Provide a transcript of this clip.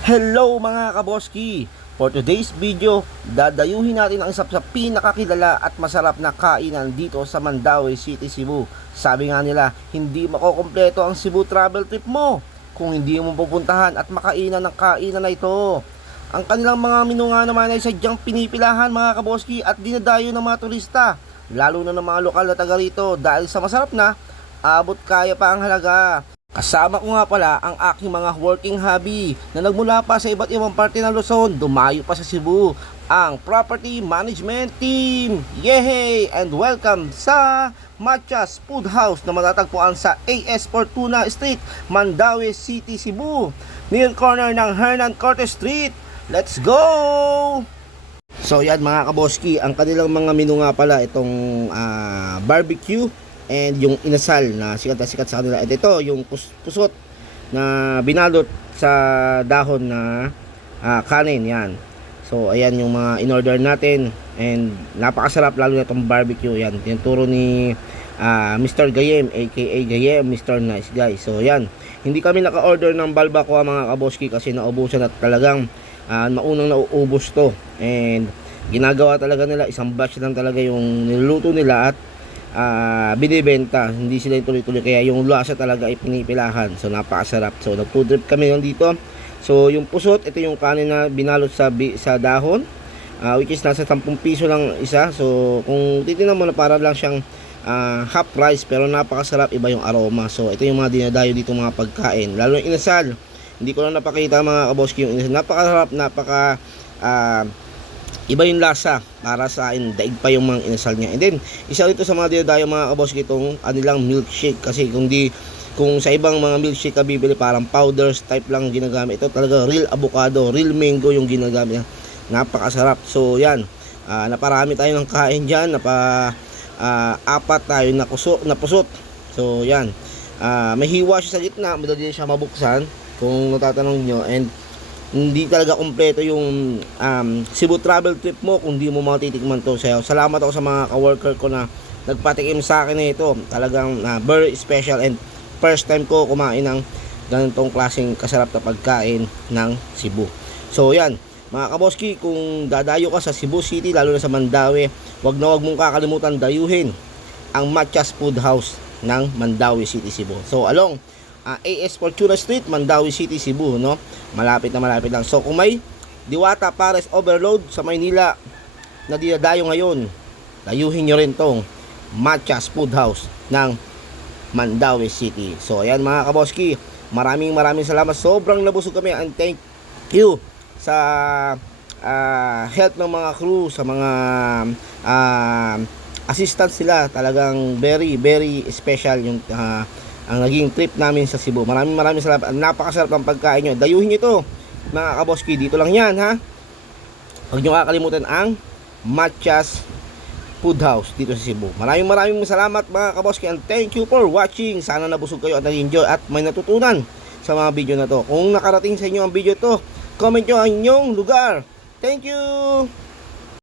Hello mga kaboski! For today's video, dadayuhin natin ang isa sa pinakakilala at masarap na kainan dito sa Mandaue City, Cebu. Sabi nga nila, hindi makokompleto ang Cebu travel trip mo kung hindi mo pupuntahan at makainan ng kainan na ito. Ang kanilang mga menu nga naman ay sadyang pinipilahan mga kaboski at dinadayo ng mga turista, lalo na ng mga lokal na taga rito dahil sa masarap na, abot kaya pa ang halaga. Kasama ko nga pala ang aking mga working hobby na nagmula pa sa iba't ibang parte ng Luzon, dumayo pa sa Cebu, ang Property Management Team. Yehey! And welcome sa Machas Food House na matatagpuan sa AS Fortuna Street, Mandaue City, Cebu, near corner ng Hernan Cortes Street. Let's go! So yan mga kaboski, ang kanilang mga menu nga pala itong barbecue and yung inasal na sikat sa kanila. At ito yung pusot na binalot sa dahon na kanin yan. So ayan yung mga in-order natin and napakasarap lalo na itong barbecue. Yan tinuturo ni Mr. Gayem aka Gayem, Mr. Nice Guy. So yan, hindi kami naka-order ng balbacoa mga kaboski kasi naubusan at talagang maunang nauubos to, and ginagawa talaga nila, isang batch lang talaga yung niluluto nila at binibenta, hindi sila yung tuloy-tuloy, kaya yung lasa talaga ay pinipilahan. So napakasarap. So nag-food trip kami lang dito. So yung pusot, ito yung kanin na binalot sa dahon, which is nasa 10 piso lang isa. So kung titingnan mo na para lang siyang half price, pero napakasarap, iba yung aroma. So ito yung mga dinadayo dito mga pagkain, lalo yung inasal. Hindi ko lang napakita mga kaboski yung inasal, napakasarap, iba yung lasa para sa akin, daig pa yung mga inasal niya. And then isa rito sa mga dinadayo mga kaboski itong anilang milkshake, kasi kung sa ibang mga milkshake ka bibili parang powders type lang ginagamit, ito talaga real avocado, real mango yung ginagamit niya. Napakasarap. So yan, naparami tayo ng kain dyan, apat tayo na pusot. So yan, may hiwa siya sa gitna, madali siya mabuksan kung natatanong nyo, and hindi talaga kompleto yung Cebu travel trip mo kung di mo matitikman to. Salamat ako sa mga ka-worker ko na nagpatikim sa akin na ito. Talagang very special and first time ko kumain ng ganitong klaseng kasarap na pagkain ng Cebu. So yan mga kaboski, kung dadayo ka sa Cebu City, lalo na sa Mandaue, wag mong kakalimutan dayuhin ang Machas Food House ng Mandaue City, Cebu. So along AS Fortuna Street, Mandaue City, Cebu, no? Malapit lang. So kung may Diwata Pares Overload sa Maynila na dinadayo ngayon, dayuhin nyo rin tong Machas Food House ng Mandaue City. So ayan mga kaboski, maraming salamat. Sobrang nabusog kami, and thank you sa help ng mga crew, sa mga assistants sila. Talagang very special yung ang naging trip namin sa Cebu. Maraming salamat. Napakasarap ng pagkain nyo. Dayuhin nyo ito mga kaboski, dito lang yan ha. Huwag nyo kakalimutan ang Machas Food House dito sa Cebu. Maraming salamat mga kaboski, and thank you for watching. Sana nabusog kayo at nag-enjoy at may natutunan sa mga video na to. Kung nakarating sa inyo ang video to, comment nyo ang inyong lugar. Thank you!